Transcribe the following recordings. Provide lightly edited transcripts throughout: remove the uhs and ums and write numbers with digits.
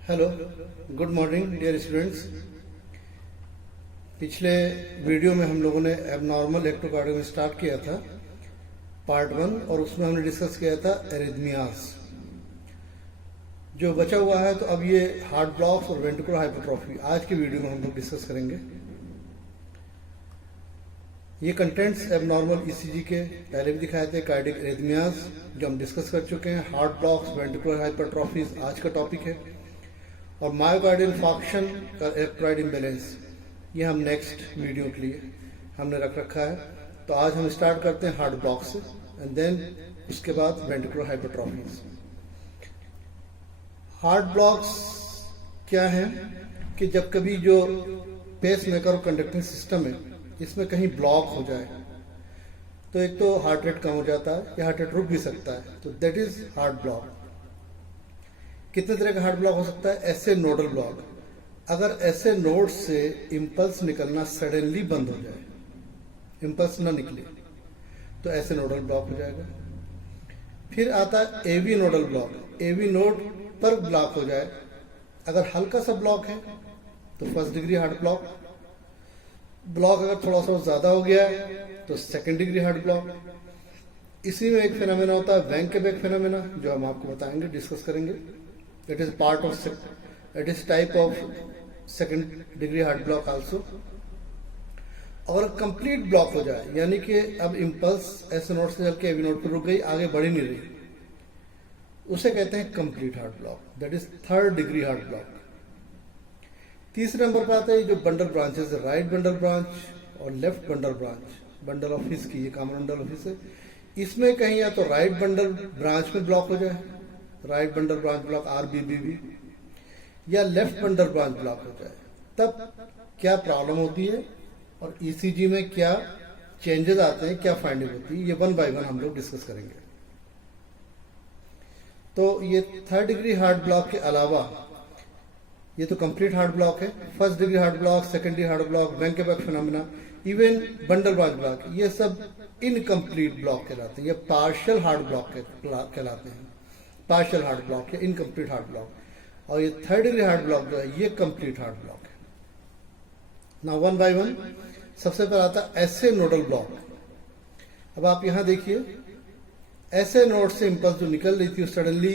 Hello, good morning dear students. पिछले video में हम लोगों ने एबनॉर्मल इलेक्ट्रोकार्डियोग्राम स्टार्ट किया था पार्ट 1 और उसमें हमने डिस्कस किया था एरिथमियास। जो बचा हुआ है तो अब ये हार्ट ब्लॉक्स और वेंट्रिकुलर हाइपरट्रॉफी आज की वीडियो में हम लोग डिस्कस करेंगे। ये कंटेंट्स एबनॉर्मल ईसीजी के पहले भी दिखाए थे, कार्डियक एरिथमियास जो हम डिस्कस कर चुके हैं, हार्ट ब्लॉक्स, वेंट्रिकुलर हाइपरट्रॉफीज आज का टॉपिक है, और मायोकार्डियल इंफार्क्शन का इलेक्ट्रोलाइट इम्बैलेंस ये हम नेक्स्ट वीडियो के लिए हमने रख रखा है। तो आज हम स्टार्ट करते हैं हार्ट ब्लॉक से एंड देन उसके बाद वेंट्रिकुलर हाइपरट्रॉफीज। हार्ट ब्लॉक्स क्या है कि जब कभी जो पेस मेकर और कंडक्टिंग सिस्टम है इसमें कहीं ब्लॉक हो जाए तो एक तो हार्ट रेट कम हो जाता है या हार्ट रेट रुक भी सकता है, तो दैट इज हार्ट ब्लॉक। कितने तरह का हार्ट ब्लॉक हो सकता है? ऐसे नोडल ब्लॉक, अगर ऐसे नोड से इंपल्स निकलना सडनली बंद हो जाए, इंपल्स ना निकले, तो ऐसे नोडल ब्लॉक हो जाएगा। फिर आता है AV nodal block, AV node पर ब्लॉक हो जाए, अगर हल्का सा ब्लॉक है तो first degree heart block. Block अगर थोड़ा सा ज्यादा हो गया है तो सेकेंड डिग्री हार्ट ब्लॉक। इसी में एक फिनोमेना होता है वैन के बैक फिनोमेना, जो हम आपको बताएंगे, डिस्कस करेंगे। It is part of it is type of second degree heart block also। और कंप्लीट ब्लॉक हो जाए यानी कि अब इंपल्स ऐसे नोड से चल के एवी नोड पर रुक गई, आगे बढ़ ही नहीं रही, उसे कहते हैं complete heart block, that is third degree heart block. तीसरे नंबर पर आता है जो bundle branches, right bundle branch और left bundle branch, bundle of His की, ये कॉमन बंडल ऑफ हिस है। इसमें कहीं या तो राइट बंडल ब्रांच में ब्लॉक हो जाए, right bundle branch block RBBB, या लेफ्ट बंडल ब्रांच ब्लॉक हो जाए, तब क्या प्रॉब्लम होती है और ECG में क्या चेंजेस आते हैं, क्या फाइंडिंग होती है, ये 1 बाय 1 हम लोग डिस्कस करेंगे। तो ये थर्ड डिग्री हार्ट ब्लॉक के अलावा ये तो कंप्लीट हार्ट ब्लॉक है, first degree heart block, second degree heart block, Wenckebach phenomena, even bundle branch block, ये सब इनकम्प्लीट ब्लॉक कहलाते हैं, ये पार्शियल हार्ट ब्लॉक कहलाते हैं, पार्शियल हार्ट ब्लॉक या इनकम्प्लीट हार्ट ब्लॉक। और ये थर्ड डिग्री हार्ट ब्लॉक जो है ये कंप्लीट हार्ट ब्लॉक है। ना 1 बाय 1 सबसे पहले आता है ऐसे नोडल ब्लॉक। अब आप यहां देखिए, ऐसे नोड से इंपल्स जो निकल रही थी सडनली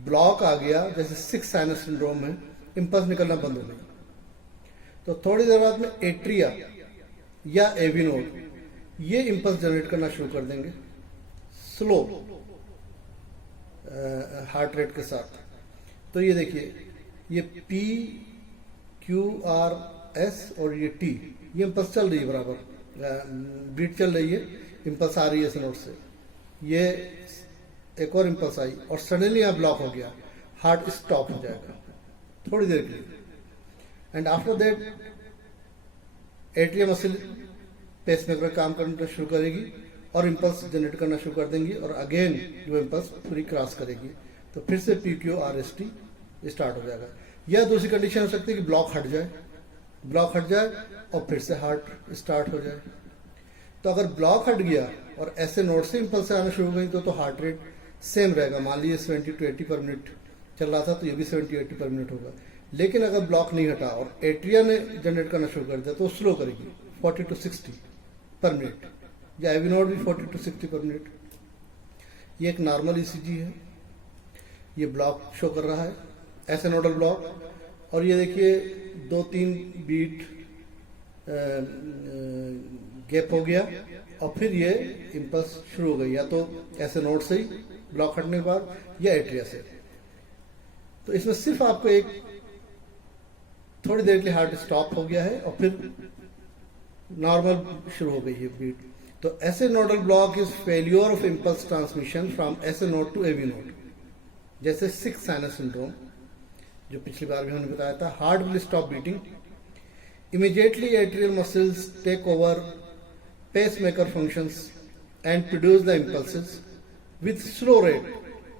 ब्लॉक आ गया, जैसे 6 साइनस सिंड्रोम में इंपल्स निकलना बंद हो गई, तो थोड़ी देर बाद में एट्रिया या एवी नोड ये इंपल्स जनरेट करना शुरू कर देंगे स्लो हार्ट रेट के साथ। तो ये देखिए, ये PQRS और ये T, ये इंपल्स चल रही है, बराबर बीट चल रही है, इंपल्स आ रही है इस नोड से, ये एक और इंपल्स आई और सडनली यहाँ ब्लॉक हो गया, हार्ट स्टॉप हो जाएगा थोड़ी देर के लिए, and after that atrium muscle pacemaker काम करना शुरू करेगी और इंपल्स जनरेट करना शुरू कर देंगी, और अगेन जो इंपल्स पूरी क्रॉस करेगी, तो फिर से PQRST स्टार्ट हो जाएगा। या दूसरी कंडीशन हो सकती है कि ब्लॉक हट जाए और फिर से हार्ट स्टार्ट हो जाए। तो अगर ब्लॉक हट गया और ऐसे नोड से इंपल्स आना शुरू हो गई तो हार्ट रेट सेम रहेगा, मान लीजिए 70 to 80 पर मिनट चल रहा था तो ये भी 70-80 पर मिनट होगा। लेकिन अगर ब्लॉक नहीं हटा और एट्रिया ने जनरेट करना शुरू कर दिया तो स्लो करेगी 40 to 60 पर मिनट, या एवी नोड भी 40 to 60 पर मिनट। ये एक नॉर्मल ECG है, ये ब्लॉक शो कर रहा है ऐसे नोडल ब्लॉक, और ये देखिए 2-3 बीट गैप हो गया और फिर ये इंपल्स शुरू हो गई, या तो ऐसे नोड से ही ब्लॉक हटने के बाद या एट्रिया से। तो इसमें सिर्फ आपको एक थोड़ी देर के लिए हार्ट स्टॉप हो गया है और फिर नॉर्मल शुरू हो गई है बीट। तो ऐसे nodal block is failure of impulse transmission from ऐसे नोड टू एवी नोड, जैसे 6 साइनस सिंड्रोम जो पिछली बार भी हमने बताया था। Heart will stop beating immediately, atrial muscles take over pacemaker functions and produce the impulses with slow rate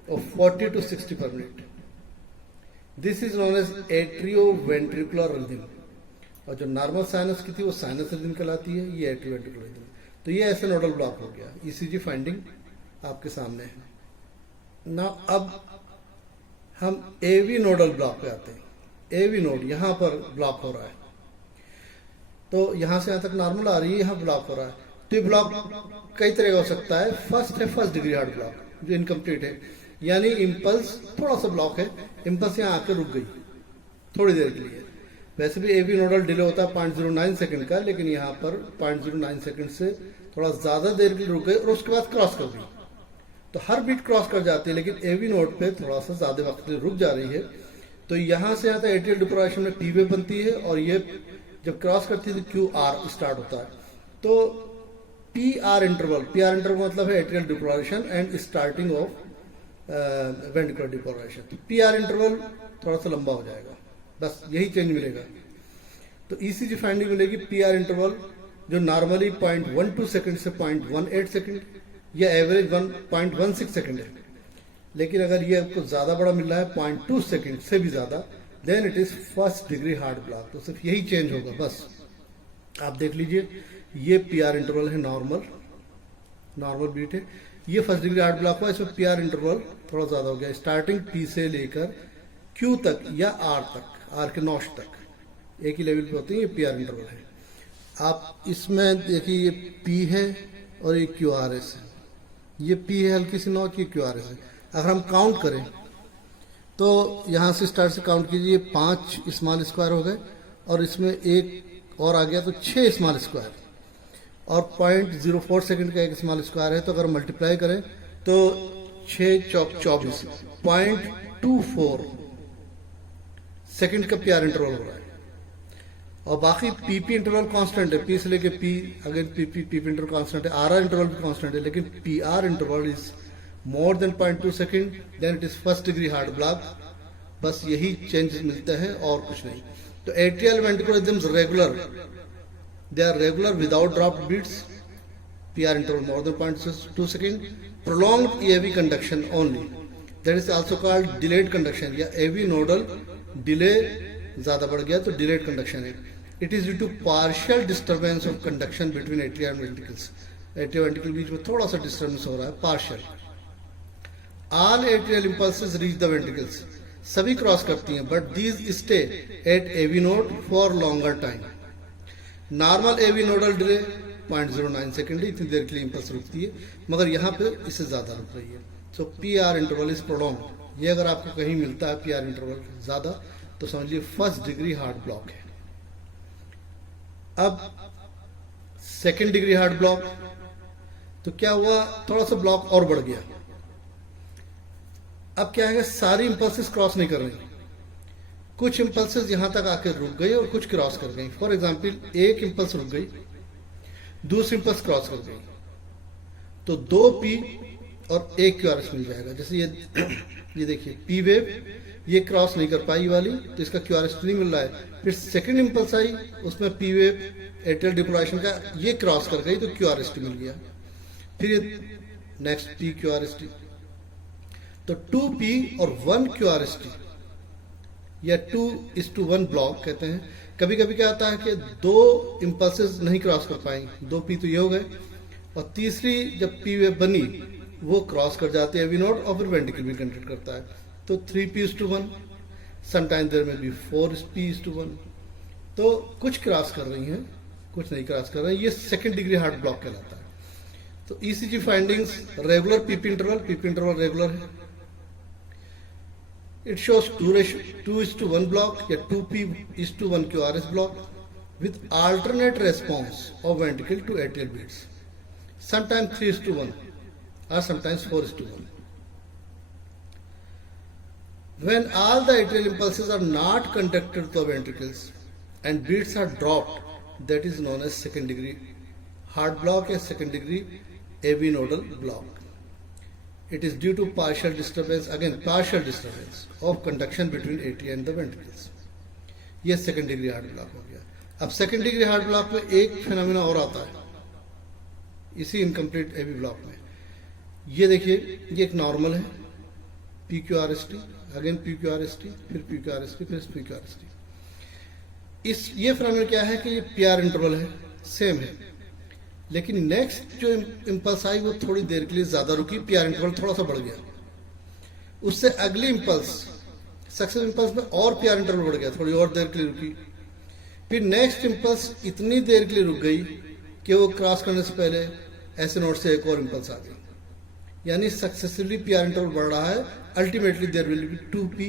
of 40 to 60 per minute. This is known as atrioventricular rhythm, और जो normal sinus की थी वो साइनस रिदम कहलाती है, ये atrioventricular rhythm. तो ये ऐसे नोडल ब्लॉक हो गया, ECG फाइंडिंग आपके सामने है ना। अब हम एवी नोडल ब्लॉक पे आते हैं। एवी नोड यहाँ पर ब्लॉक हो रहा है, तो यहाँ से यहाँ तक नॉर्मल आ रही है, यहाँ ब्लॉक हो रहा है। तो ये ब्लॉक कई तरह का हो सकता है। फर्स्ट है फर्स्ट डिग्री हार्ड ब्लॉक जो इनकम्प्लीट है, यानी इम्पल्स थोड़ा सा ब्लॉक है, इम्पल्स यहाँ आकर रुक गई थोड़ी देर के लिए। वैसे भी एवी नोडल डिले होता है 0.09 सेकंड का, लेकिन यहाँ पर 0.09 सेकंड से थोड़ा ज्यादा देर के लिए रुक गई और उसके बाद क्रॉस कर दी। तो हर बीट क्रॉस कर जाती है, लेकिन एवी नोड पे थोड़ा सा ज्यादा वक्त के लिए रुक जा रही है। तो यहाँ से आता है एट्रियल डिपोलाइजेशन में पी वेव बनती है, और ये जब क्रॉस करती है तो क्यू आर स्टार्ट होता है। तो पी आर इंटरवल मतलब है atrial depolarization and starting of ventricular depolarization. तो पी आर इंटरवल थोड़ा सा लंबा हो जाएगा, बस यही चेंज मिलेगा। तो ईसीजी फाइंडिंग मिलेगी पी आर इंटरवल जो नॉर्मली 0.12 सेकंड से 0.18 सेकंड या एवरेज 1.16 सेकंड है। लेकिन अगर ये आपको ज्यादा बड़ा मिल रहा है 0.2 सेकंड से भी ज्यादा, then it is first degree heart block. तो सिर्फ यही चेंज होगा बस। आप देख लीजिए, ये पीआर इंटरवल है, नॉर्मल बीट है। ये फर्स्ट डिग्री हार्ड ब्लॉक हुआ, इसमें पीआर इंटरवल थोड़ा ज्यादा हो गया। स्टार्टिंग पी से लेकर क्यू तक या आर तक, आर के नॉच तक एक ही लेवल पे होते हैं। ये पीआर इंटरवल है। आप इसमें देखिए, ये पी है और ये क्यू आर एस है। ये पी है हल्की सी नॉच, ये क्यू आर एस है। अगर हम काउंट करें तो यहां से स्टार्ट से काउंट कीजिए, 5 स्मॉल स्क्वायर हो गए और इसमें एक और आ गया तो 6 स्मॉल स्क्वायर, और 0.04 सेकंड का एक स्मॉल स्क्वायर है। तो अगर मल्टीप्लाई करें तो 6 चौक 24, 0.24 सेकंड का पीआर इंटरवल हो रहा है। और बाकी पीपी इंटरवल कांस्टेंट है, पी से लेके P, again PP interval constant है, आरआर इंटरवल भी कांस्टेंट है। लेकिन PR interval is more than 0.2 second, then it is first degree heart block. बस यही चेंज मिलता है और कुछ नहीं। तो atrial ventricular rhythms regular, they are regular without dropped beats, PR interval more than 0.2 second, prolonged AV conduction only, that is also called delayed conduction या AV nodal delay ज़्यादा बढ़ गया तो delayed conduction है। It is due to partial disturbance of conduction between atria and ventricles, atria ventricle बीच में थोड़ा सा disturbance हो रहा है, partial। All atrial impulses reach the ventricles, सभी क्रॉस करती हैं, but these stay at AV node for longer time। Normal AV nodal delay 0.09 second, इतनी देर के लिए इंपल्स रुकती है, मगर यहाँ पे इससे ज्यादा रुक रही है। So P R interval is prolong. ये अगर आपको कहीं मिलता है पी आर इंटरवल ज्यादा, तो समझिए फर्स्ट डिग्री हार्ड ब्लॉक है। अब सेकंड डिग्री हार्ड ब्लॉक, तो क्या हुआ, थोड़ा सा ब्लॉक और बढ़ गया। अब क्या है, सारी इंपल्सेस क्रॉस नहीं कर रही, कुछ इंपल्सेस यहां तक आकर रुक गई और कुछ क्रॉस कर गई। फॉर एग्जाम्पल, एक इंपल्स रुक गई, दूसरी इंपल्स क्रॉस कर गई, तो 2 पी और 1 क्यूआरएस मिल जाएगा। जैसे ये देखिए पी वेव ये क्रॉस नहीं कर पाई वाली, तो इसका क्यूआरएस नहीं मिल रहा है। फिर सेकंड इंपल्स आई, उसमें पी वेव एट्रियल डिपोलाइजेशन का ये क्रॉस कर गई, तो क्यूआरएस मिल गया। फिर ये नेक्स्ट पी क्यूआरएस, तो 2 पी और 1 क्यूआरएस या 2:1 ब्लॉक कहते हैं। कभी कभी क्या होता है कि 2 इंपल्सेस नहीं क्रॉस कर पाएंगे, 2 पी तो ये हो गए, और तीसरी जब पी वेव बनी वो क्रॉस कर जाती है एवी नोड और फिर वेंट्रिकल भी कंडक्ट करता है। तो 3p:1, समटाइम देयर में भी 4p:1। तो कुछ क्रॉस कर रही हैं, कुछ नहीं क्रॉस कर रही हैं। ये सेकेंड डिग्री हार्ड ब्लॉक कहलाता है। तो ECG findings, regular PP interval regular है। It shows 2:1 block या 2p:1 QRS block with alternate response of ventricle to atrial beats, sometimes 3:1 or sometimes 4:1. When all the atrial impulses are not conducted to the ventricles and beats are dropped, that is known as second degree heart block or second degree AV nodal block. It is due to partial disturbance of conduction between atria and the ventricles. ये second degree heart block हो गया। अब second degree heart block में एक phenomena और आता है इसी इनकम्प्लीट एवी ब्लॉक में। ये देखिए, ये एक नॉर्मल है, PQRST, अगेन PQRST, फिर PQRST, फिर PQRST। ये फिनोमेना क्या है कि ये PR इंटरवल है, सेम है, लेकिन नेक्स्ट जो इंपल्स आई वो थोड़ी देर के लिए ज्यादा रुकी, पीआर इंटरवल थोड़ा सा बढ़ गया। उससे अगली इंपल्स सक्सेसिव इम्पल्स में और पीआर इंटरवल बढ़ गया, थोड़ी और देर के लिए रुकी, फिर नेक्स्ट इम्पल्स इतनी देर के लिए रुक गई कि वो क्रॉस करने से पहले ऐसे नोड से एक और इम्पल्स आ गई, यानी सक्सेसिवली पीआर इंटरवल बढ़ रहा है। Ultimately there will be 2p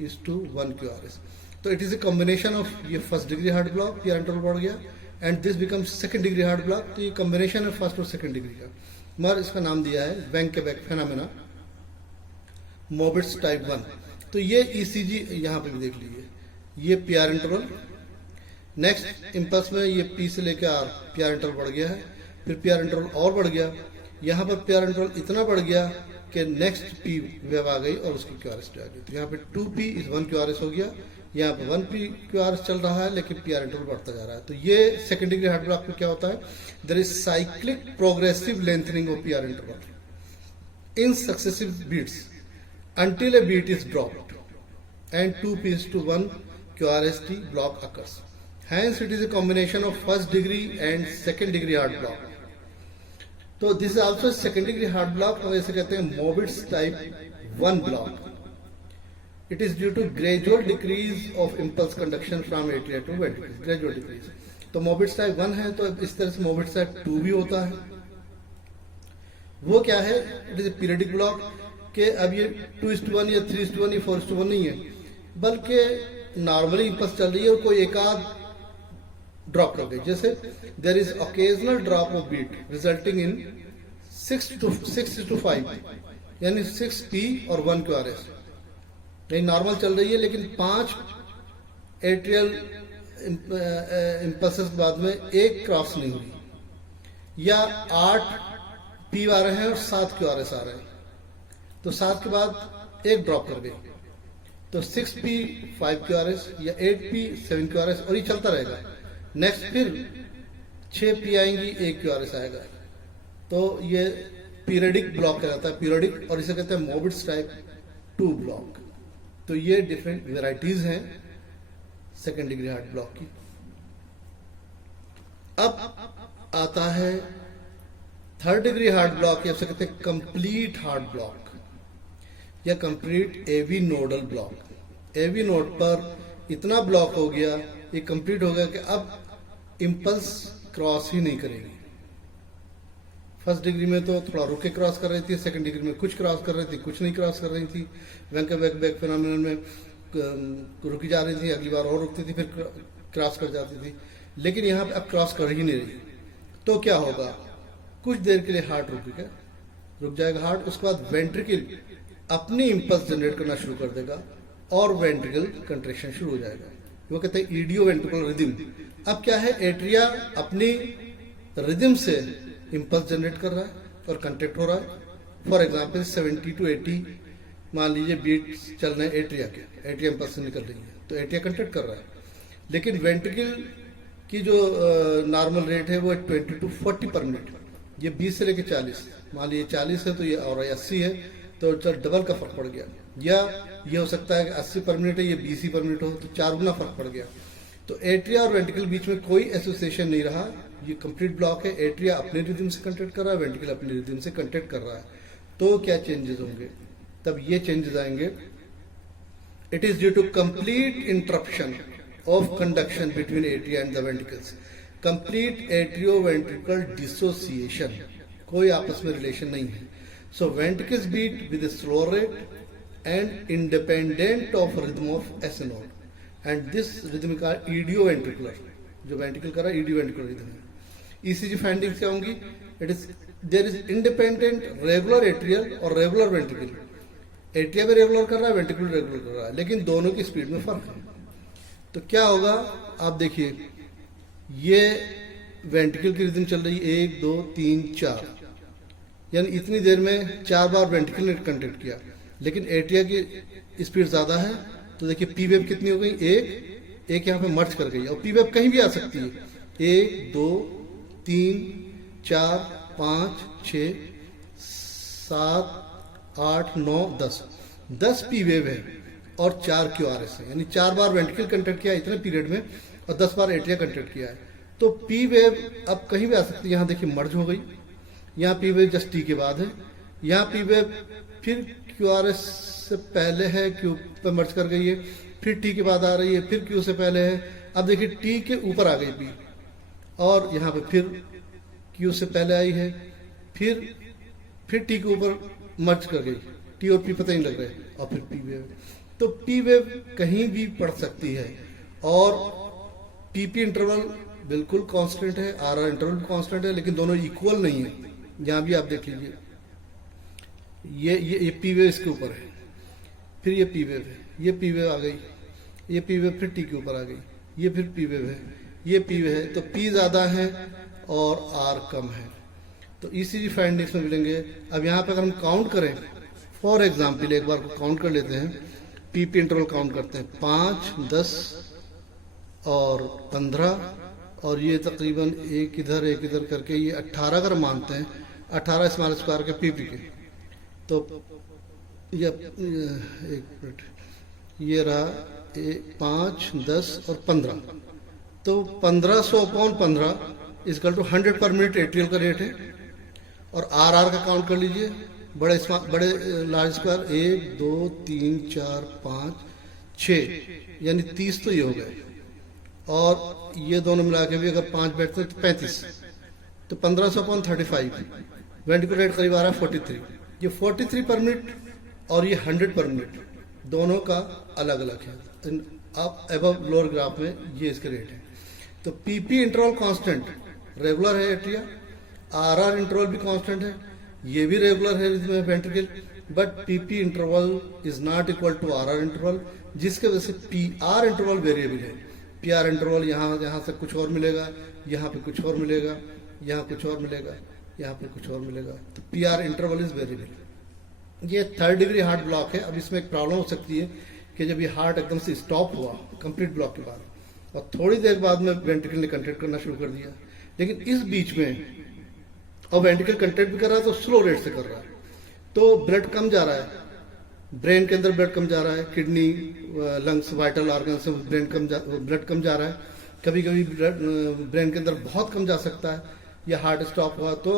is to 1 QRS। तो it is a combination of ये first degree heart block, PR interval बढ़ गया, and this becomes second degree heart block. तो ये कॉम्बिनेशन है फर्स्ट और सेकंड डिग्री का, मगर इसका नाम दिया है वेंकेबेक फेनोमेना, मोबिट्स टाइप 1। तो ये ईसीजी यहाँ पे भी देख लीजिए, ये पीआर इंटरवल, नेक्स्ट इम्पल्स में ये पी से लेकर आर पीआर इंटरवल बढ़ गया है, फिर पीआर इंटरवल और बढ़ गया, यहाँ पर पीआर इंटरवल इतना बढ़ गया कि नेक्स्ट पी वेव आ गई और उसकी क्यूआरएस आ गई। तो यहाँ पे 2p इज 1 QRS हो गया, यहाँ पे 1p QRS चल रहा है, लेकिन पीआर इंटरवल बढ़ता जा रहा है। तो ये सेकंड डिग्री हार्ट ब्लॉक में क्या होता है, there is cyclic progressive lengthening of PR interval in successive beats until a beat is dropped and 2p is to 1 QRST block occurs. Hence it is a combination of first degree and second degree heart block. So this is also a second degree heart block, और इसे कहते हैं Mobitz type 1 block. It is due to gradual decrease of impulse conduction from atria to ventricles. Gradual decrease. तो Mobitz type 1 है, तो इस तरह से Mobitz type 2 भी होता है। वो क्या है, it is A periodic block, कि अब ये 2:1 या 3:1 या 4:1 नहीं है, बल्कि नॉर्मली इम्पल्स चल रही है और कोई एक आध ड्रॉप कर गई। जैसे there is occasional drop of beat resulting in 6:5, यानी 6p और 1 QRS। नहीं, नॉर्मल चल रही है लेकिन 5 एट्रियल इम्पल्सेस के बाद में एक क्रॉस नहीं हुई, या 8p आ रहे हैं और 7 QRS आ रहे हैं, तो 7 के बाद एक ड्रॉप कर गई, तो 6p 5 QRS या 8p 7 QRS, और ये चलता रहेगा। नेक्स्ट फिर 6p आएंगी, 1 QRS आएगा। तो ये पीरियडिक ब्लॉक कहलाता है, पीरियडिक, और इसे कहते हैं मोबिट्स टाइप 2 ब्लॉक। तो ये डिफरेंट वेराइटीज हैं सेकेंड डिग्री हार्ट ब्लॉक की। अब आता है थर्ड डिग्री हार्ट ब्लॉक, या उसे कहते हैं कंप्लीट हार्ट ब्लॉक या complete AV nodal block. AV node पर इतना ब्लॉक हो गया, ये कंप्लीट हो गया कि अब इम्पल्स क्रॉस ही नहीं करेगी। फर्स्ट डिग्री में तो थोड़ा रुक के क्रॉस कर रही थी, सेकंड डिग्री में कुछ क्रॉस कर रही थी, कुछ नहीं क्रॉस कर रही थी। वेंकेबेक फेनोमेनन में रुकी जा रही थी, अगली बार और रुकती थी, फिर क्रॉस कर जाती थी, लेकिन यहाँ पे अब क्रॉस कर ही नहीं रही। तो क्या होगा, कुछ देर के लिए हार्ट रुक जाएगा हार्ट, उसके बाद वेंट्रिकल अपनी इम्पल्स जनरेट करना शुरू कर देगा और वेंट्रिकल कंट्रैक्शन शुरू हो जाएगा। वो कहते हैं ईडियो वेंट्रिकुलर रिदम। अब क्या है, एट्रिया अपनी रिदम से इम्पल्स जनरेट कर रहा है और कंट्रैक्ट हो रहा है। फॉर एग्जांपल 70 to 80 मान लीजिए बीट चल रहे हैं एट्रिया के, एट्रिया इम्पल्स से निकल रही है, तो एट्रिया कंट्रैक्ट कर रहा है, लेकिन वेंट्रिकल की जो नॉर्मल रेट है वो 20 to 40 पर मिनट। ये 20 से लेकर 40, मान लीजिए 40 है तो ये और 80 है, तो डबल का फर्क पड़ गया। या ये हो सकता है कि 80 पर मिनट है, ये 20 पर मिनट हो, तो 4 गुना फर्क पड़ गया। तो एट्रिया और वेंट्रिकल बीच में कोई एसोसिएशन नहीं रहा, ये कंप्लीट ब्लॉक है। एट्रिया अपने रिदम से कंट्रैक्ट कर रहा है, वेंट्रिकल अपने रिदम से कंट्रैक्ट कर रहा है। तो क्या चेंजेस होंगे, तब ये चेंजेस आएंगे। It is due to complete interruption of conduction between atria and the ventricles, complete atrio ventricle dissociation, कोई आपस में रिलेशन नहीं है। So ventricles beat with a slower rate and independent of rhythm of S node, and this rhythm is called idioventricular। जो ventricle कर रहा है idioventricular rhythm है। ECG फाइंडिंग्स क्या होंगी, it is there is independent regular atrial और regular ventricle. Atria भी regular कर रहा है, वेंट्रिकल रेगुलर कर रहा है, लेकिन दोनों की स्पीड में फर्क है। तो क्या होगा, आप देखिए, ये वेंट्रिकल की रिदम चल रही है 1 2 3 4, यानी इतनी देर में 4 बार वेंट्रिकल ने कंट्रैक्ट किया, लेकिन एट्रिया की स्पीड ज्यादा है। तो देखिए पी वेव कितनी हो गई, एक यहाँ पे मर्ज कर गई, और पी वेव कहीं भी आ सकती है, 1 2 3 4 5 6 7 8 9 10 पी वेव है और 4 QRS है, यानी 4 बार वेंट्रिकल कंट्रैक्ट किया इतने पीरियड में और 10 बार एट्रिया कंट्रैक्ट किया है। तो पी वेव अब कहीं भी आ सकती है। यहाँ देखिए मर्ज हो गई, यहाँ पी वेव जस्ट टी के बाद है, यहाँ पी वेव फिर QRS से पहले है, Q पे मर्ज कर गई है, फिर T के बाद आ रही है, फिर Q से पहले है, अब देखिए T के ऊपर आ गई P, और यहाँ पे फिर Q से पहले आई है, फिर T के ऊपर मर्ज कर गई, T और P पता ही नहीं लग रहे, और फिर P वेव। तो P वेव कहीं भी पड़ सकती है, और PP इंटरवल बिल्कुल कांस्टेंट है, RR इंटरवल कांस्टेंट है, लेकिन दोनों इक्वल नहीं है। यहाँ भी आप देख लीजिए, ये P वेव इसके ऊपर है, फिर ये P वेव है, ये P वेव आ गई, ये P वेव फिर T के ऊपर आ गई, ये फिर P वेव है, ये P वेव है। तो P ज़्यादा है और R कम है, तो ECG फाइंडिंग्स में मिलेंगे। अब यहाँ पे अगर हम काउंट करें, फॉर एग्जाम्पल एक बार को काउंट कर लेते हैं, PP इंटरवल काउंट करते हैं, 5, 10 और 15, और ये तकरीबन एक इधर करके ये 18 अगर मानते हैं, 18 स्मॉल स्क्वायर के PP के, तो ये एक मिनट, ये रहा 5, 10 और 15, तो 1500 अपॉन 15 इजकल टू 100 पर मिनट एट्रियल का रेट है। और RR का काउंट कर लीजिए, बड़े लार्ज स्क्वायर 1, 2, 3, 4, 5, 6, यानी 30 तो ये हो गए, और ये दोनों मिला के भी अगर 5 बैठते हैं तो 35, तो 1500 अपॉन 35, वेंटिकुलर रेट करीब आ रहा है 43। ये 43 पर मिनट और ये 100 पर मिनट, दोनों का अलग अलग है। आप एबव लोअर ग्राफ में ये इसके रेट है। तो PP इंटरवल कांस्टेंट रेगुलर है एट्रिया, RR इंटरवल भी कांस्टेंट है, ये भी रेगुलर है इसमें ventricle, but PP interval is not equal to RR interval, जिसके वजह से PR इंटरवल वेरिएबल है। PR इंटरवल यहाँ से कुछ और मिलेगा, यहाँ पे कुछ और मिलेगा, यहाँ कुछ और मिलेगा, यहाँ पे कुछ और मिलेगा, तो PR इंटरवल इज वेरिएबल। ये 3rd डिग्री हार्ट ब्लॉक है। अब इसमें एक प्रॉब्लम हो सकती है कि जब ये हार्ट एकदम से स्टॉप हुआ कंप्लीट ब्लॉक के बाद, और थोड़ी देर बाद में वेंट्रिकल ने कंट्रैक्ट करना शुरू कर दिया, लेकिन इस बीच में और वेंट्रिकल कंट्रैक्ट भी कर रहा है तो स्लो रेट से कर रहा है, तो ब्लड कम जा रहा है, ब्रेन के अंदर ब्लड कम जा रहा है, किडनी, लंग्स, वाइटल ऑर्गन से ब्लड कम जा रहा है, कभी कभी ब्लड ब्रेन के अंदर बहुत कम जा सकता है। या हार्ट स्टॉप हुआ तो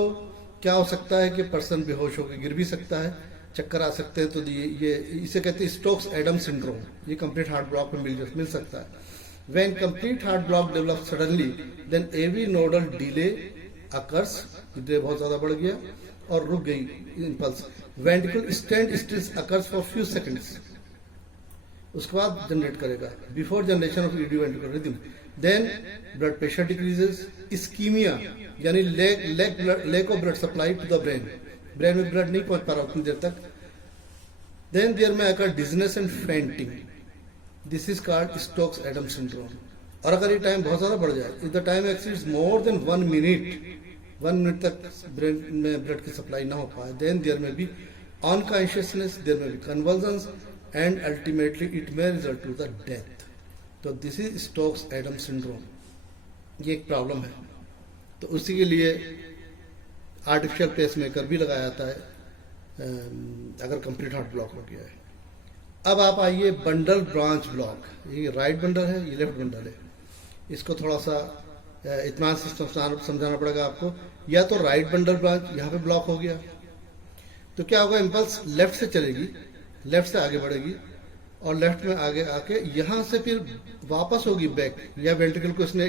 क्या हो सकता है कि पर्सन बेहोश होकर गिर भी सकता है, चक्कर आ सकते हैं। तो ये इसे कहते हैं स्टोक्स एडम सिंड्रोम, ये कंप्लीट हार्ट ब्लॉक में मिल सकता है। When complete heart block develops suddenly, then AV nodal delay occurs, delay बहुत ज्यादा बढ़ गया और रुक गई impulse. Ventricle stand still occurs for few seconds, उसके बाद जनरेट करेगा before generation of idioventricular rhythm. Then blood pressure decreases, ischemia यानी lack of blood supply to the brain, brain में ब्लड नहीं पहुंच पा रहा उतनी देर तक। Then there may occur dizziness and fainting, this is called Stokes Adam syndrome. और अगर ये टाइम बहुत ज्यादा बढ़ जाए, if the time exceeds more than 1 minute तक ब्रेन में ब्लड की सप्लाई ना हो पाए, then there may be unconsciousness, there may be convulsions, and ultimately it may result to the death. तो this is Stokes Adam syndrome, ये एक problem है। तो उसी के लिए आर्टिफिशियल पेसमेकर भी लगाया जाता है अगर कंप्लीट हार्ट ब्लॉक हो गया है। अब आप आइए बंडल ब्रांच ब्लॉक, ये राइट बंडल है, ये लेफ्ट बंडल है। इसको थोड़ा सा इत्मीनान से समझाना पड़ेगा आपको। या तो राइट बंडल ब्रांच यहाँ पे ब्लॉक हो गया तो क्या होगा, इम्पल्स लेफ्ट से चलेगी, लेफ्ट से आगे बढ़ेगी और लेफ्ट में आगे आके यहाँ से फिर वापस होगी बैक, या वेंट्रिकल को इसने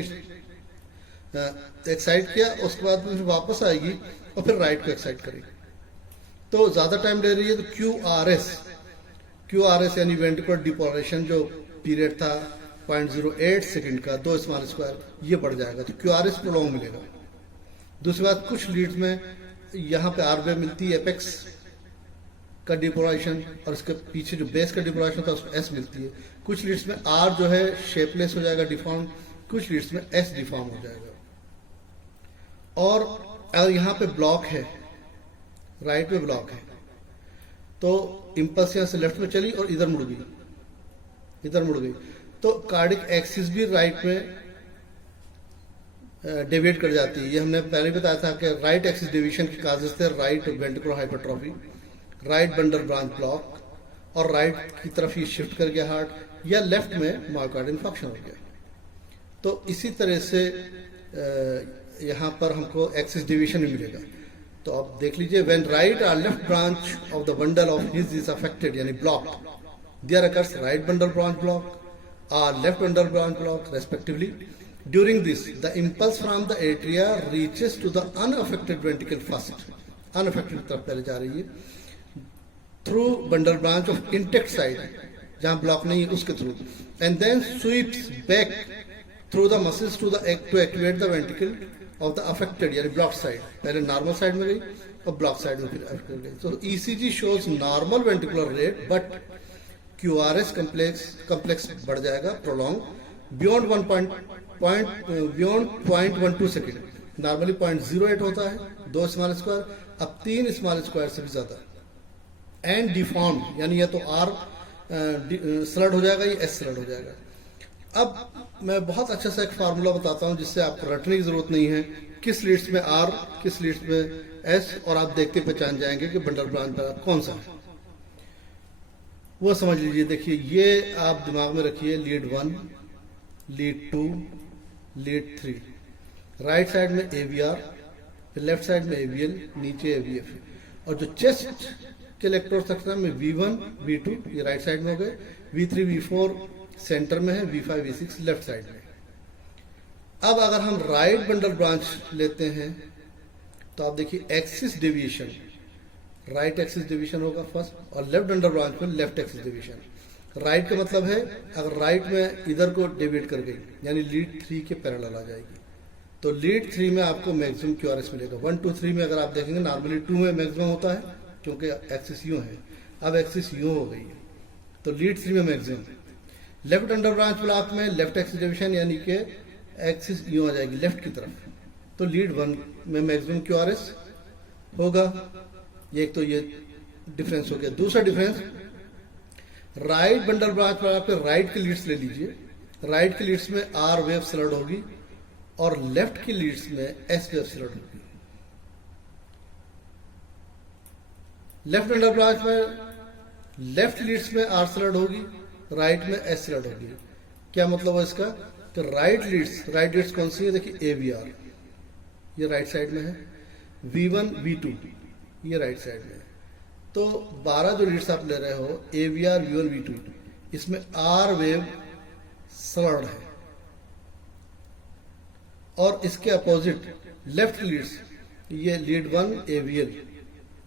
एक्साइट किया, उसके बाद फिर वापस आएगी और फिर राइट को एक्साइट करेगी। तो ज्यादा टाइम ले रही है तो QRS यानी वेंट्रिकुलर डिपोलराइजेशन जो पीरियड था 0.08 सेकंड का, 2 स्मॉल स्क्वायर, ये बढ़ जाएगा तो QRS प्रोलॉन्ग मिलेगा। दूसरी बात, कुछ लीड्स में यहाँ पे आर वेव मिलती है, एपेक्स का डिपोलराइजेशन, और इसके पीछे जो बेस का डिपोलराइजेशन था उसको S मिलती है। कुछ लीड्स में R जो है शेपलेस हो जाएगा, डिफॉर्म, कुछ लीड्स में S डिफॉर्म हो जाएगा। और अगर यहाँ पे ब्लॉक है, राइट में ब्लॉक है, तो इम्पल्स यहाँ से लेफ्ट में चली और इधर मुड़ गई, तो कार्डिक एक्सिस भी राइट में डेविएट कर जाती है। ये हमने पहले बताया था कि राइट एक्सिस डेविएशन के काजेस थे right ventricular hypertrophy, right bundle branch block, और राइट की तरफ ये शिफ्ट कर गया हार्ट, या लेफ्ट में मायोकार्ड इन्फेक्शन हो गया। तो इसी तरह से यहाँ पर हमको एक्सिस डेविएशन भी मिलेगा। तो आप देख लीजिए, व्हेन राइट और left branch of the bundle of His is affected यानी blocked, there occurs right bundle branch block और left bundle branch block respectively. During this, the impulse from the atria reaches to the unaffected ventricle first. Unaffected तरफ पहले जा रही है. Through bundle branch of intact side, जहाँ block नहीं है उसके through, and then sweeps back through the muscles to activate the ventricle of the affected यानी blocked side. पहले normal side में गई और blocked side में फिर affected गई. So ECG shows normal ventricular rate, but QRS complex बढ़ जाएगा, prolong beyond 0.12 सेकेंड. नॉर्मली 0.08 होता है, 2 स्मॉल स्क्वायर, अब 3 स्मॉल स्क्वायर से भी ज्यादा. एंड डिफॉर्म यानी या तो आर स्लड हो जाएगा या एस स्लड हो जाएगा. अब मैं बहुत अच्छा सा एक फार्मूला बताता हूं जिससे आपको रटने की जरूरत नहीं है, किस लीड्स में आर किस लीड्स में एस, और आप देखते पहचान जाएंगे कि बंडल ब्रांच कौन सा है. वो समझ लीजिए. देखिए, ये आप दिमाग में रखिए, lead 1, lead 2, lead 3. Right side में एवीआर, फिर लेफ्ट साइड में एवीएल, नीचे एवीएफ. और जो चेस्ट के इलेक्ट्रोड सेक्शन में V1, V2 ये राइट साइड में हो गए, V3, V4 सेंटर में है, V5, V6 लेफ्ट साइड में. अब अगर हम राइट बंडल ब्रांच लेते हैं तो आप देखिए axis deviation, right axis deviation होगा फर्स्ट, और लेफ्ट बंडल ब्रांच में लेफ्ट एक्सिस डेविएशन. राइट का मतलब है अगर राइट में इधर को डेविएट कर गई यानी लीड 3 के पैरेलल आ जाएगी, तो लीड 3 में आपको मैक्सिमम QRS मिलेगा. 1, 2, 3 में अगर आप देखेंगे नॉर्मली 2 में मैक्सिमम होता है क्योंकि एक्सिस यूं है, अब एक्सिस यूं हो गई है, तो लीड 3 में maximum. Left bundle branch block में लेफ्ट एक्सिस डिविजन यानी कि एक्सिस यूं आ जाएगी लेफ्ट की तरफ, तो लीड 1 में मैक्सिमम QRS होगा. एक तो ये डिफरेंस हो गया. दूसरा डिफरेंस, राइट बंडल ब्रांच पर आप राइट की लीड्स ले लीजिए, राइट की लीड्स में आर वेव स्लड होगी और लेफ्ट की लीड्स में एस वेव स्लड होगी. लेफ्ट बंडल ब्रांच में लेफ्ट लीड्स में आर स्लड होगी, राइट में एस स्लड होगी. क्या मतलब है इसका, कि राइट लीड्स कौन सी है, देखिए एवीआर ये राइट साइड में है, V1, V2 ये राइट साइड में है. तो 12 जो लीड्स आप ले रहे हो एवीआर, V1, V2, इसमें आर वेव स्लड है. और इसके अपोजिट लेफ्ट लीड्स, ये लीड 1 एवीएल,